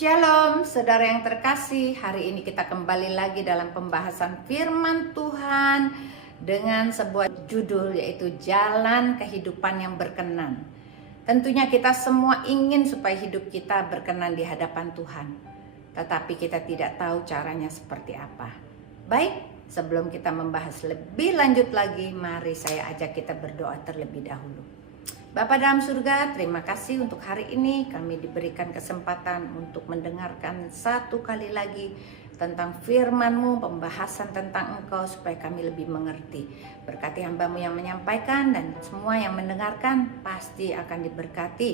Shalom, saudara yang terkasih. Hari ini kita kembali lagi dalam pembahasan firman Tuhan dengan sebuah judul, yaitu Jalan Kehidupan yang Berkenan. Tentunya kita semua ingin supaya hidup kita berkenan di hadapan Tuhan, tetapi kita tidak tahu caranya seperti apa. Baik, sebelum kita membahas lebih lanjut lagi, mari saya ajak kita berdoa terlebih dahulu. Bapa dalam surga, terima kasih untuk hari ini kami diberikan kesempatan untuk mendengarkan satu kali lagi tentang firman-Mu, pembahasan tentang Engkau supaya kami lebih mengerti. Berkati hamba-Mu yang menyampaikan dan semua yang mendengarkan pasti akan diberkati.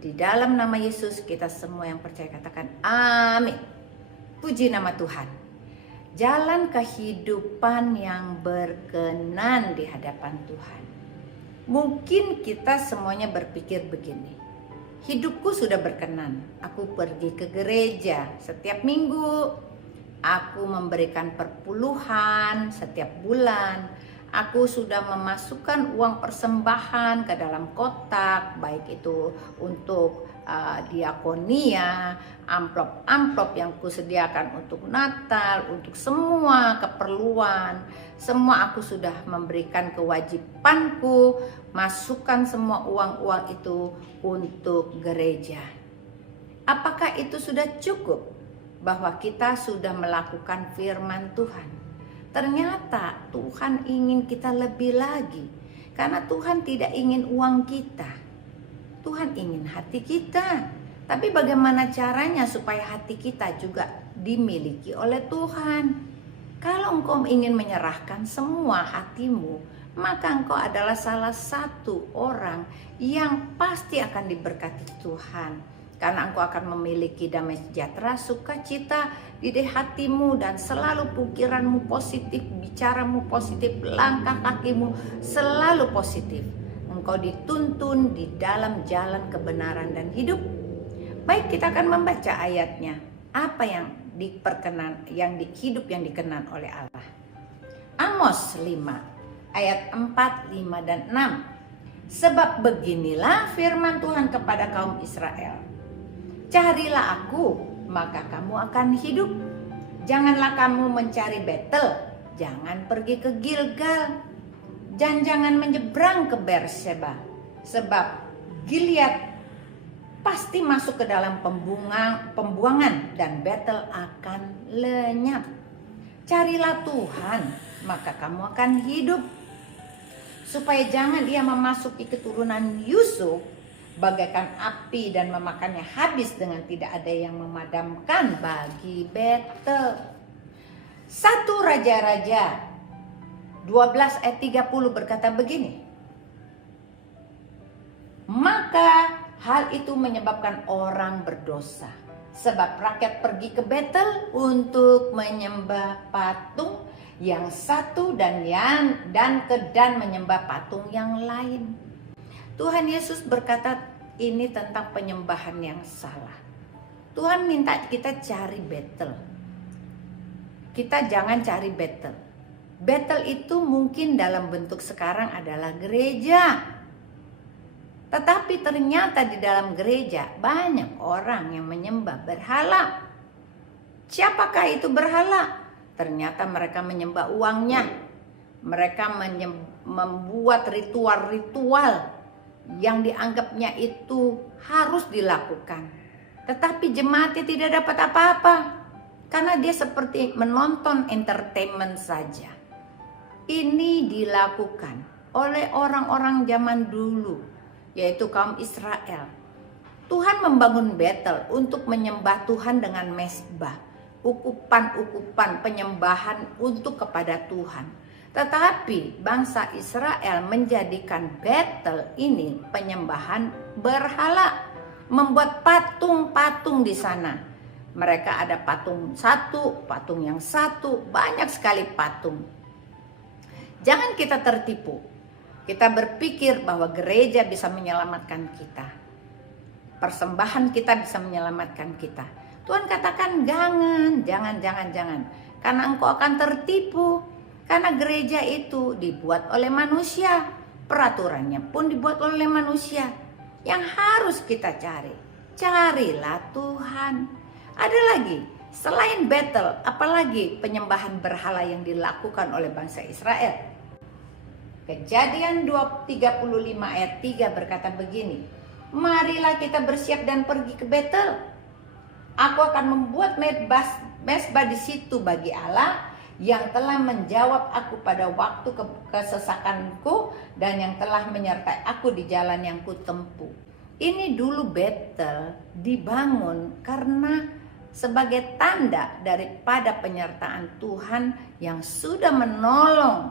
Di dalam nama Yesus kita semua yang percaya katakan amin. Puji nama Tuhan. Jalan kehidupan yang berkenan di hadapan Tuhan. Mungkin kita semuanya berpikir begini, hidupku sudah berkenan, aku pergi ke gereja setiap minggu, aku memberikan perpuluhan setiap bulan, aku sudah memasukkan uang persembahan ke dalam kotak, baik itu untuk diakonia, amplop-amplop yang kusediakan untuk Natal, untuk semua keperluan, semua aku sudah memberikan kewajibanku, masukkan semua uang-uang itu untuk gereja. Apakah itu sudah cukup bahwa kita sudah melakukan firman Tuhan? Ternyata Tuhan ingin kita lebih lagi, karena Tuhan tidak ingin uang kita. Tuhan ingin hati kita. Tapi bagaimana caranya supaya hati kita juga dimiliki oleh Tuhan? Kalau engkau ingin menyerahkan semua hatimu, maka engkau adalah salah satu orang yang pasti akan diberkati Tuhan. Karena engkau akan memiliki damai sejahtera, sukacita di hatimu, dan selalu pikiranmu positif, bicaramu positif, langkah kakimu selalu positif. Engkau dituntun di dalam jalan kebenaran dan hidup. Baik, kita akan membaca ayatnya. Apa yang diperkenan, hidup yang dikenan oleh Allah. Amos 5 ayat 4, 5 dan 6. Sebab beginilah firman Tuhan kepada kaum Israel. Carilah aku, maka kamu akan hidup. Janganlah kamu mencari Betel, jangan pergi ke Gilgal, dan jangan menyeberang ke Berseba, sebab Gilead pasti masuk ke dalam pembuangan dan Betel akan lenyap. Carilah Tuhan, maka kamu akan hidup, supaya jangan ia memasuki keturunan Yusuf bagaikan api dan memakannya habis dengan tidak ada yang memadamkan bagi Betel. 1 Raja-Raja 12 ayat 30 berkata begini. Maka hal itu menyebabkan orang berdosa, sebab rakyat pergi ke Betel untuk menyembah patung yang satu dan ke Dan menyembah patung yang lain. Tuhan Yesus berkata ini tentang penyembahan yang salah. Tuhan minta kita cari Betel. Kita jangan cari Betel. Betel itu mungkin dalam bentuk sekarang adalah gereja. Tetapi ternyata di dalam gereja banyak orang yang menyembah berhala. Siapakah itu berhala? Ternyata mereka menyembah uangnya. Mereka membuat ritual-ritual yang dianggapnya itu harus dilakukan. Tetapi jemaatnya tidak dapat apa-apa, karena dia seperti menonton entertainment saja. Ini dilakukan oleh orang-orang zaman dulu, yaitu kaum Israel. Tuhan membangun Betel untuk menyembah Tuhan dengan mezbah, ukupan-ukupan penyembahan untuk kepada Tuhan. Tetapi bangsa Israel menjadikan Betel ini penyembahan berhala, membuat patung-patung di sana. Mereka ada patung satu, patung yang satu, banyak sekali patung. Jangan kita tertipu. Kita berpikir bahwa gereja bisa menyelamatkan kita. Persembahan kita bisa menyelamatkan kita. Tuhan katakan jangan. Karena engkau akan tertipu. Karena gereja itu dibuat oleh manusia. Peraturannya pun dibuat oleh manusia. Yang harus kita carilah Tuhan. Ada lagi, selain Betel, apalagi penyembahan berhala yang dilakukan oleh bangsa Israel? Kejadian 35 ayat 3 berkata begini, marilah kita bersiap dan pergi ke Betel. Aku akan membuat mezbah di situ bagi Allah yang telah menjawab aku pada waktu kesesakanku dan yang telah menyertai aku di jalan yang kutempuh. Ini dulu Betel dibangun karena sebagai tanda daripada penyertaan Tuhan yang sudah menolong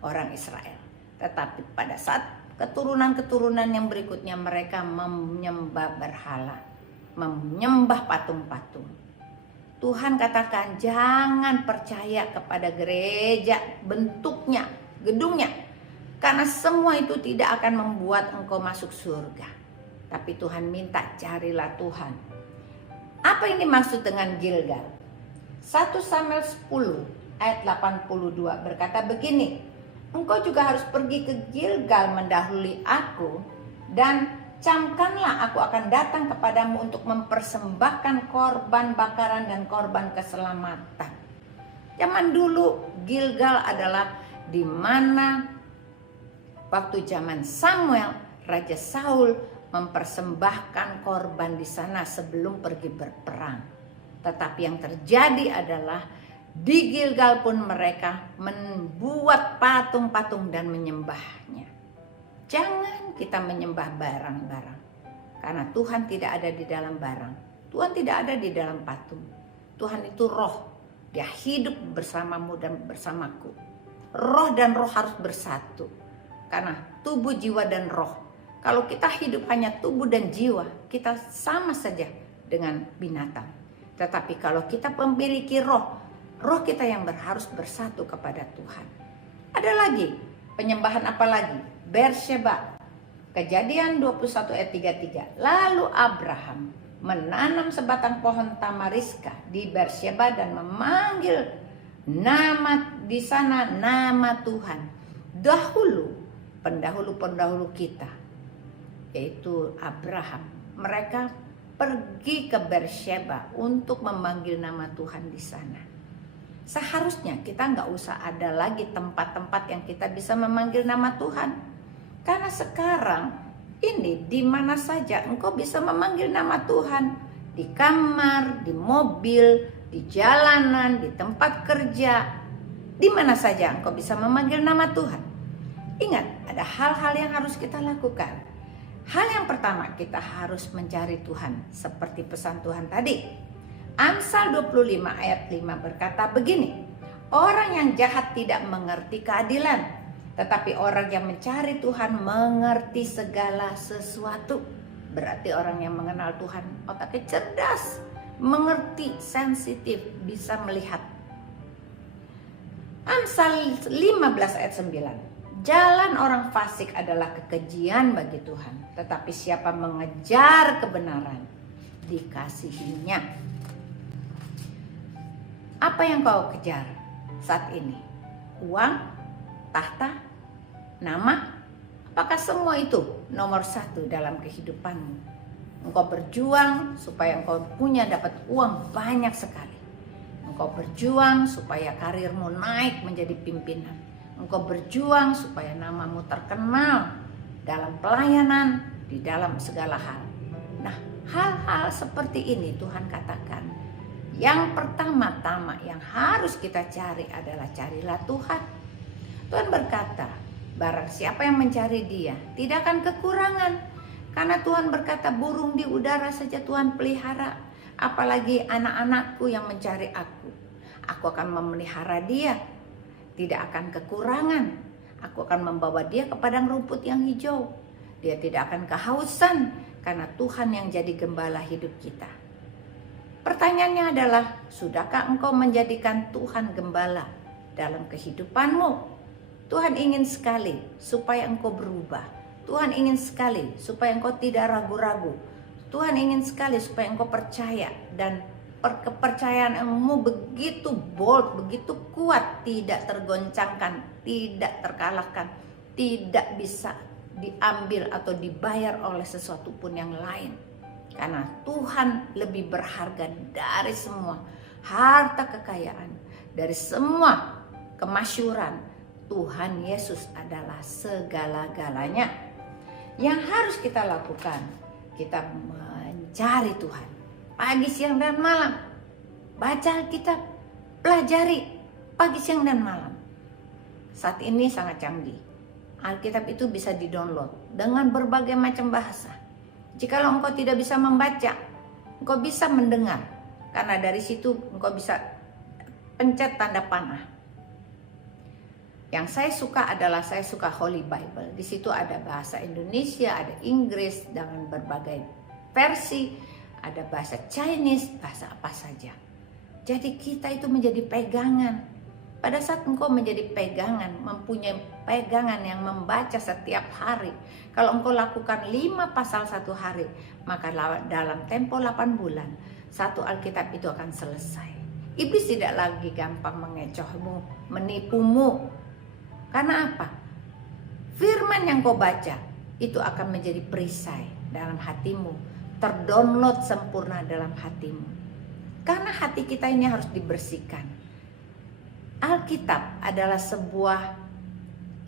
orang Israel. Tetapi pada saat keturunan-keturunan yang berikutnya mereka menyembah berhala, menyembah patung-patung. Tuhan katakan jangan percaya kepada gereja, bentuknya, gedungnya. Karena semua itu tidak akan membuat engkau masuk surga. Tapi Tuhan minta carilah Tuhan. Apa yang dimaksud dengan Gilgal? 1 Samuel 10 ayat 82 berkata begini, engkau juga harus pergi ke Gilgal mendahului aku dan camkanlah aku akan datang kepadamu untuk mempersembahkan korban bakaran dan korban keselamatan. Zaman dulu Gilgal adalah di mana waktu zaman Samuel, Raja Saul mempersembahkan korban di sana sebelum pergi berperang. Tetapi yang terjadi adalah di Gilgal pun mereka membuat patung-patung dan menyembahnya. Jangan kita menyembah barang-barang, karena Tuhan tidak ada di dalam barang. Tuhan tidak ada di dalam patung. Tuhan itu roh. Dia hidup bersamamu dan bersamaku. Roh dan roh harus bersatu. Karena tubuh, jiwa, dan roh. Kalau kita hidup hanya tubuh dan jiwa, kita sama saja dengan binatang. Tetapi kalau kita memiliki roh, roh kita yang harus bersatu kepada Tuhan. Ada lagi, penyembahan apa lagi? Beersheba. Kejadian 21 ayat 33. Lalu Abraham menanam sebatang pohon tamariska di Beersheba dan memanggil nama di sana nama Tuhan. Dahulu pendahulu-pendahulu kita, yaitu Abraham, mereka pergi ke Beersheba untuk memanggil nama Tuhan di sana. Seharusnya kita nggak usah ada lagi tempat-tempat yang kita bisa memanggil nama Tuhan. Karena sekarang ini di mana saja engkau bisa memanggil nama Tuhan. Di kamar, di mobil, di jalanan, di tempat kerja. Di mana saja engkau bisa memanggil nama Tuhan. Ingat, ada hal-hal yang harus kita lakukan. Hal yang pertama, kita harus mencari Tuhan. Seperti pesan Tuhan tadi. Amsal 25 ayat 5 berkata begini. Orang yang jahat tidak mengerti keadilan. Tetapi orang yang mencari Tuhan mengerti segala sesuatu. Berarti orang yang mengenal Tuhan otaknya cerdas, mengerti, sensitif, bisa melihat. Amsal 15 ayat 9. Jalan orang fasik adalah kekejian bagi Tuhan. Tetapi siapa mengejar kebenaran, dikasihinya. Apa yang kau kejar saat ini? Uang? Tahta? Nama? Apakah semua itu nomor satu dalam kehidupanmu? Engkau berjuang supaya engkau dapat uang banyak sekali. Engkau berjuang supaya karirmu naik menjadi pimpinan. Engkau berjuang supaya namamu terkenal dalam pelayanan, di dalam segala hal. Nah, hal-hal seperti ini Tuhan katakan, yang pertama-tama yang harus kita cari adalah carilah Tuhan. Tuhan berkata, barang siapa yang mencari Dia tidak akan kekurangan. Karena Tuhan berkata, burung di udara saja Tuhan pelihara, apalagi anak-anakku yang mencari aku. Aku akan memelihara dia, tidak akan kekurangan. Aku akan membawa dia ke padang rumput yang hijau. Dia tidak akan kehausan, karena Tuhan yang jadi gembala hidup kita. Pertanyaannya adalah, sudahkah engkau menjadikan Tuhan gembala dalam kehidupanmu? Tuhan ingin sekali supaya engkau berubah. Tuhan ingin sekali supaya engkau tidak ragu-ragu. Tuhan ingin sekali supaya engkau percaya, dan kepercayaanmu begitu bold, begitu kuat, tidak tergoncangkan, tidak terkalahkan, tidak bisa diambil atau dibayar oleh sesuatu pun yang lain. Karena Tuhan lebih berharga dari semua harta kekayaan, dari semua kemasyhuran. Tuhan Yesus adalah segala-galanya. Yang harus kita lakukan, kita mencari Tuhan pagi, siang, dan malam. Baca Alkitab, pelajari pagi, siang, dan malam. Saat ini sangat canggih. Alkitab itu bisa di-download dengan berbagai macam bahasa. Jikalau engkau tidak bisa membaca, engkau bisa mendengar. Karena dari situ engkau bisa pencet tanda panah. Yang saya suka adalah saya suka Holy Bible. Di situ ada bahasa Indonesia, ada Inggris dengan berbagai versi, ada bahasa Chinese, bahasa apa saja. Jadi kita itu menjadi pegangan. Pada saat engkau menjadi pegangan, mempunyai pegangan yang membaca setiap hari. Kalau engkau lakukan 5 pasal 1 hari, maka dalam tempo 8 bulan, 1 Alkitab itu akan selesai. Iblis tidak lagi gampang mengecohmu, menipumu. Karena apa? Firman yang kau baca, itu akan menjadi perisai dalam hatimu. Terdownload sempurna dalam hatimu. Karena hati kita ini harus dibersihkan. Alkitab adalah sebuah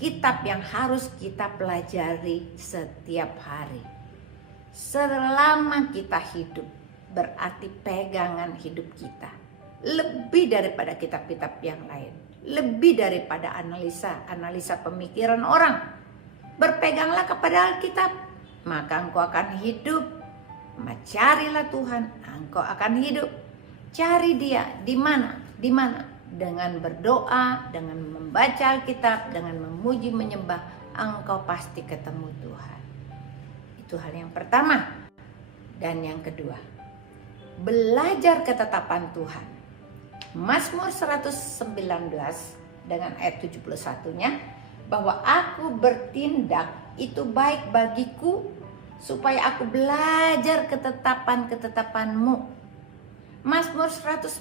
kitab yang harus kita pelajari setiap hari. Selama kita hidup, berarti pegangan hidup kita. Lebih daripada kitab-kitab yang lain. Lebih daripada analisa pemikiran orang. Berpeganglah kepada Alkitab, maka engkau akan hidup. Carilah Tuhan, engkau akan hidup. Cari Dia di mana? Di mana? Dengan berdoa, dengan membaca Alkitab, dengan memuji menyembah, engkau pasti ketemu Tuhan. Itu hal yang pertama. Dan yang kedua, belajar ketetapan Tuhan. Mazmur 119 dengan ayat 71-nya, bahwa aku bertindak itu baik bagiku, supaya aku belajar ketetapan-ketetapanmu. Mazmur 119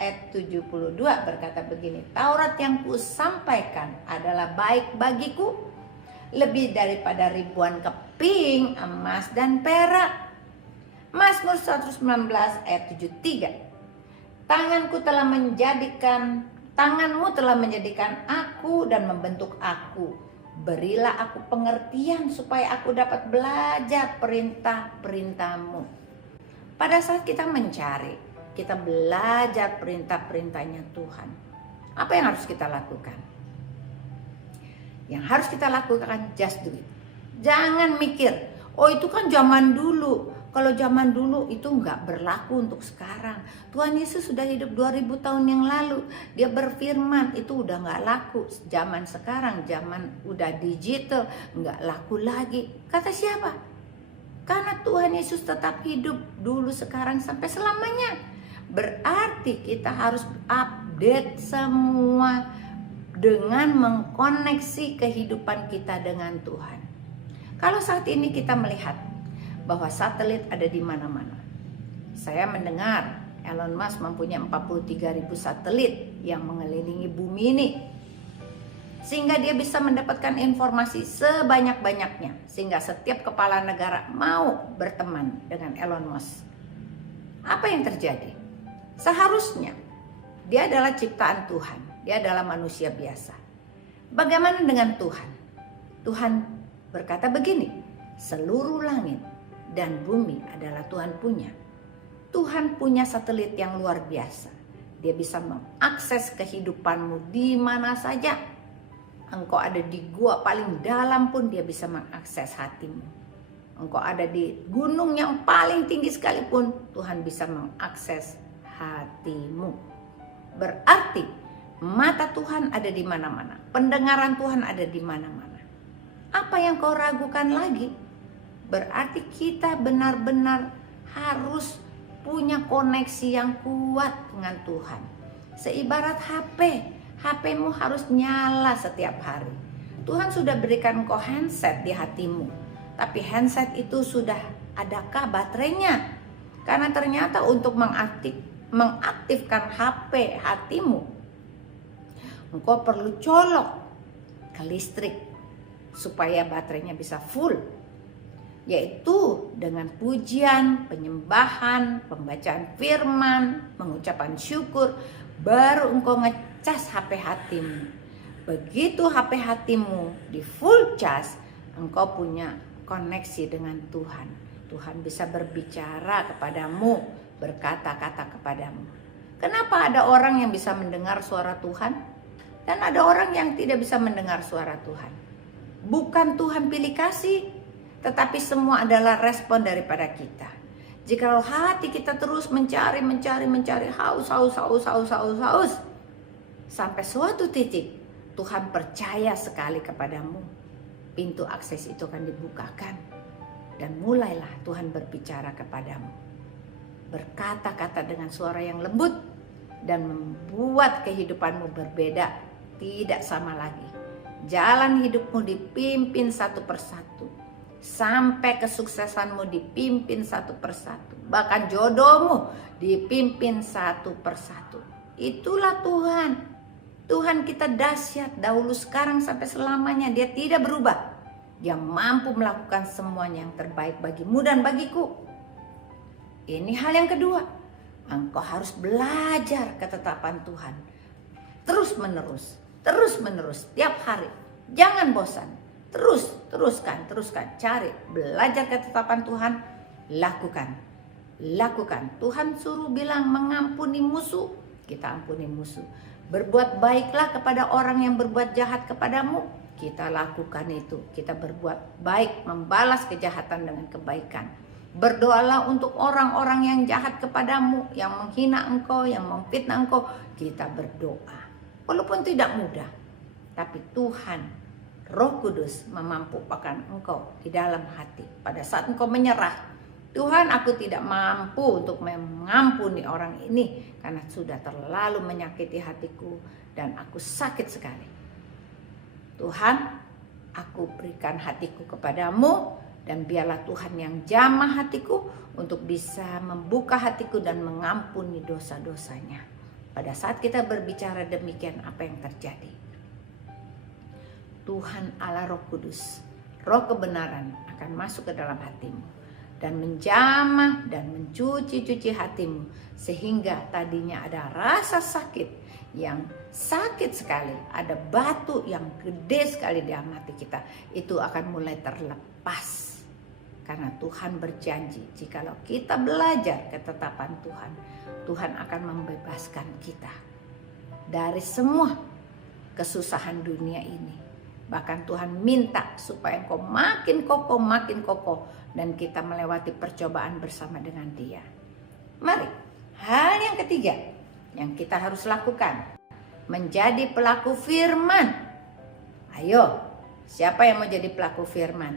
ayat 72 berkata begini, Taurat yang kusampaikan adalah baik bagiku, lebih daripada ribuan keping emas dan perak. Mazmur 119 ayat 73, tanganmu telah menjadikan aku dan membentuk aku. Berilah aku pengertian supaya aku dapat belajar perintah-perintahmu. Pada saat kita mencari, kita belajar perintah-perintahnya Tuhan. Apa yang harus kita lakukan? Yang harus kita lakukan, just do it. Jangan mikir, oh itu kan zaman dulu. Kalau zaman dulu itu nggak berlaku untuk sekarang. Tuhan Yesus sudah hidup 2000 tahun yang lalu. Dia berfirman, itu udah nggak laku. Zaman sekarang, zaman udah digital, nggak laku lagi. Kata siapa? Karena Tuhan Yesus tetap hidup dulu, sekarang, sampai selamanya. Berarti kita harus update semua dengan mengkoneksi kehidupan kita dengan Tuhan. Kalau saat ini kita melihat bahwa satelit ada di mana-mana. Saya mendengar Elon Musk mempunyai 43.000 satelit yang mengelilingi bumi ini. Sehingga dia bisa mendapatkan informasi sebanyak-banyaknya. Sehingga setiap kepala negara mau berteman dengan Elon Musk. Apa yang terjadi? Seharusnya dia adalah ciptaan Tuhan. Dia adalah manusia biasa. Bagaimana dengan Tuhan? Tuhan berkata begini, seluruh langit dan bumi adalah Tuhan punya. Tuhan punya satelit yang luar biasa. Dia bisa mengakses kehidupanmu di mana saja. Engkau ada di gua paling dalam pun dia bisa mengakses hatimu. Engkau ada di gunung yang paling tinggi sekalipun, Tuhan bisa mengakses hatimu. Berarti mata Tuhan ada di mana-mana. Pendengaran Tuhan ada di mana-mana. Apa yang kau ragukan lagi? Berarti kita benar-benar harus punya koneksi yang kuat dengan Tuhan. Seibarat HP. HP-mu harus nyala setiap hari. Tuhan sudah berikan kau handset di hatimu. Tapi handset itu sudah adakah baterainya? Karena ternyata untuk mengaktifkan HP hatimu, engkau perlu colok ke listrik supaya baterainya bisa full. yaitu dengan pujian, penyembahan, pembacaan firman, mengucapkan syukur, baru engkau ngecas HP hatimu. Begitu HP hatimu di full charge, engkau punya koneksi dengan Tuhan. Tuhan bisa berbicara kepadamu, berkata-kata kepadamu. Kenapa ada orang yang bisa mendengar suara Tuhan dan ada orang yang tidak bisa mendengar suara Tuhan? Bukan Tuhan pilih kasih, tetapi semua adalah respon daripada kita. Jikalau hati kita terus mencari, haus, sampai suatu titik Tuhan percaya sekali kepadamu, pintu akses itu akan dibukakan dan mulailah Tuhan berbicara kepadamu, berkata-kata dengan suara yang lembut dan membuat kehidupanmu berbeda, tidak sama lagi. Jalan hidupmu dipimpin satu persatu, sampai kesuksesanmu dipimpin satu persatu, bahkan jodohmu dipimpin satu persatu. Itulah Tuhan. Tuhan kita dahsyat, dahulu, sekarang, sampai selamanya. Dia tidak berubah. Dia mampu melakukan semuanya yang terbaik bagimu dan bagiku. Ini hal yang kedua. Engkau harus belajar ketetapan Tuhan. Terus menerus, tiap hari. Jangan bosan. Teruskan, cari, belajar ketetapan Tuhan, lakukan. Tuhan suruh bilang mengampuni musuh, kita ampuni musuh. Berbuat baiklah kepada orang yang berbuat jahat kepadamu, kita lakukan itu. Kita berbuat baik, membalas kejahatan dengan kebaikan. Berdoalah untuk orang-orang yang jahat kepadamu, yang menghina engkau, yang memfitnah engkau. Kita berdoa, walaupun tidak mudah, tapi Tuhan Roh Kudus memampukan engkau di dalam hati. Pada saat engkau menyerah, Tuhan, aku tidak mampu untuk mengampuni orang ini karena sudah terlalu menyakiti hatiku dan aku sakit sekali. Tuhan, aku berikan hatiku kepadamu dan biarlah Tuhan yang jamah hatiku untuk bisa membuka hatiku dan mengampuni dosa-dosanya. Pada saat kita berbicara demikian, apa yang terjadi? Tuhan Allah Roh Kudus, Roh kebenaran akan masuk ke dalam hatimu dan menjamah dan mencuci hatimu, sehingga tadinya ada rasa sakit yang sakit sekali, ada batu yang gede sekali di dalam hati kita, itu akan mulai terlepas. Karena Tuhan berjanji, jikalau kita belajar ketetapan Tuhan, Tuhan akan membebaskan kita dari semua kesusahan dunia ini. Bahkan Tuhan minta supaya engkau makin kokoh, dan kita melewati percobaan bersama dengan Dia. Mari, hal yang ketiga yang kita harus lakukan, menjadi pelaku firman. Ayo, siapa yang mau jadi pelaku firman?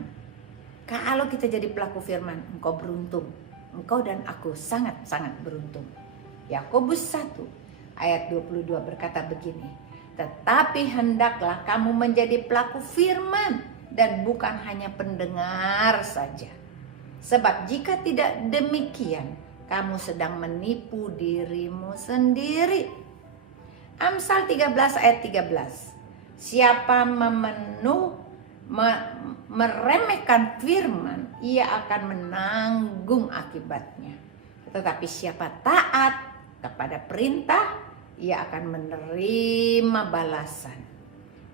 Kalau kita jadi pelaku firman, engkau beruntung. Engkau dan aku sangat-sangat beruntung. Yakobus 1 ayat 22 berkata begini, tetapi hendaklah kamu menjadi pelaku firman dan bukan hanya pendengar saja. Sebab jika tidak demikian, kamu sedang menipu dirimu sendiri. Amsal 13 ayat 13. Siapa meremehkan firman, ia akan menanggung akibatnya. Tetapi siapa taat kepada perintah, ia akan menerima balasan.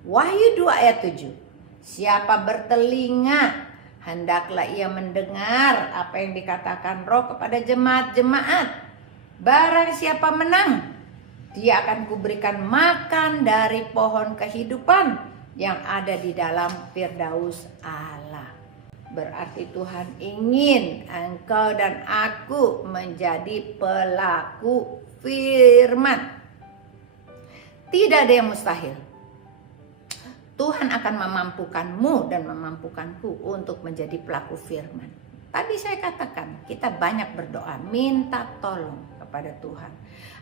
Wahyu 2 ayat 7. Siapa bertelinga, hendaklah ia mendengar apa yang dikatakan Roh kepada jemaat-jemaat. Barang siapa menang, dia akan kuberikan makan dari pohon kehidupan yang ada di dalam Firdaus Allah. Berarti Tuhan ingin engkau dan aku menjadi pelaku firman. Tidak ada yang mustahil. Tuhan akan memampukanmu dan memampukanku untuk menjadi pelaku firman. Tadi saya katakan, kita banyak berdoa, minta tolong kepada Tuhan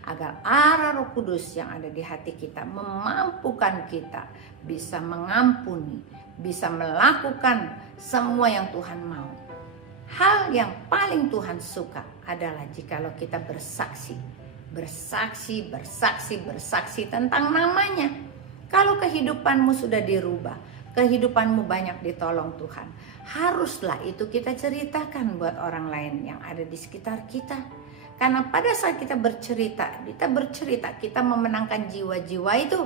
agar arah Roh Kudus yang ada di hati kita memampukan kita bisa mengampuni, bisa melakukan semua yang Tuhan mau. Hal yang paling Tuhan suka adalah jikalau kita bersaksi tentang namanya. Kalau kehidupanmu sudah dirubah, kehidupanmu banyak ditolong Tuhan. Haruslah itu kita ceritakan buat orang lain yang ada di sekitar kita. Karena pada saat kita bercerita, kita memenangkan jiwa-jiwa itu.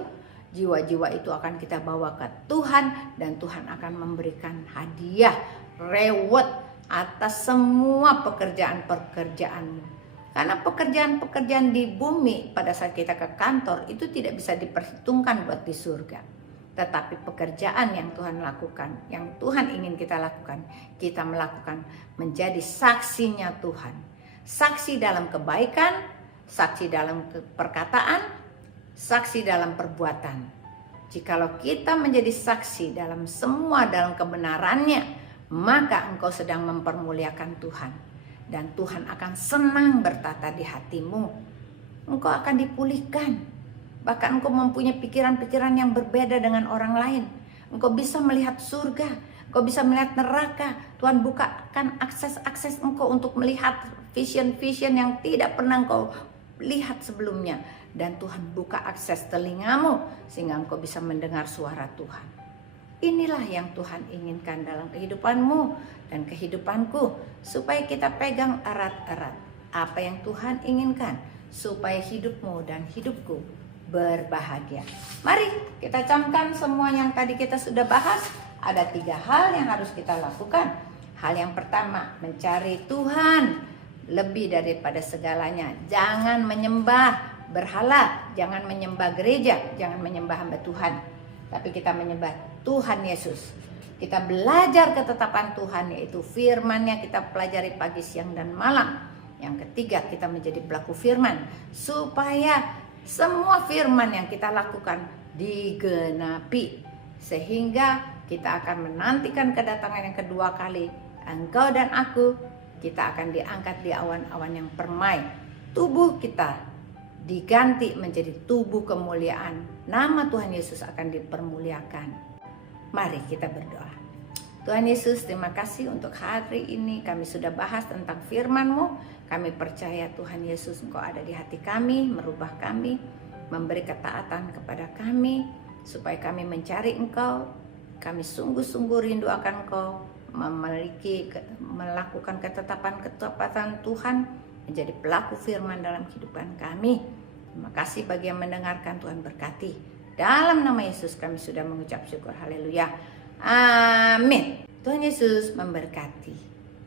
Jiwa-jiwa itu akan kita bawa ke Tuhan, dan Tuhan akan memberikan hadiah, reward atas semua pekerjaan-pekerjaanmu. Karena pekerjaan-pekerjaan di bumi pada saat kita ke kantor itu tidak bisa diperhitungkan buat di surga. Tetapi pekerjaan yang Tuhan lakukan, yang Tuhan ingin kita lakukan, kita melakukan menjadi saksinya Tuhan. Saksi dalam kebaikan, saksi dalam perkataan, saksi dalam perbuatan. Jikalau kita menjadi saksi dalam semua dalam kebenarannya, maka engkau sedang mempermuliakan Tuhan. Dan Tuhan akan senang bertata di hatimu. Engkau akan dipulihkan. Bahkan engkau mempunyai pikiran-pikiran yang berbeda dengan orang lain. Engkau bisa melihat surga. Engkau bisa melihat neraka. Tuhan bukakan akses-akses engkau untuk melihat vision-vision yang tidak pernah engkau lihat sebelumnya. Dan Tuhan buka akses telingamu sehingga engkau bisa mendengar suara Tuhan. Inilah yang Tuhan inginkan dalam kehidupanmu dan kehidupanku, supaya kita pegang erat-erat apa yang Tuhan inginkan, supaya hidupmu dan hidupku berbahagia. Mari kita camkan semua yang tadi kita sudah bahas. Ada 3 hal yang harus kita lakukan. Hal yang pertama, mencari Tuhan lebih daripada segalanya. Jangan menyembah berhala, jangan menyembah gereja, jangan menyembah hamba Tuhan, tapi kita menyembah Tuhan Yesus. Kita belajar ketetapan Tuhan, yaitu firman-Nya kita pelajari pagi, siang, dan malam. Yang ketiga, kita menjadi pelaku firman, supaya semua firman yang kita lakukan digenapi, sehingga kita akan menantikan kedatangan yang kedua kali. Engkau dan aku, kita akan diangkat di awan-awan yang permai. Tubuh kita diganti menjadi tubuh kemuliaan. Nama Tuhan Yesus akan dipermuliakan. Mari kita berdoa. Tuhan Yesus, terima kasih untuk hari ini kami sudah bahas tentang firman-Mu. Kami percaya Tuhan Yesus, Engkau ada di hati kami, merubah kami, memberi ketaatan kepada kami, supaya kami mencari Engkau. Kami sungguh-sungguh rindu akan Engkau, melakukan ketetapan-ketetapan Tuhan, menjadi pelaku firman dalam kehidupan kami. Terima kasih bagi yang mendengarkan, Tuhan berkati. Dalam nama Yesus kami sudah mengucap syukur. Haleluya. Amin. Tuhan Yesus memberkati.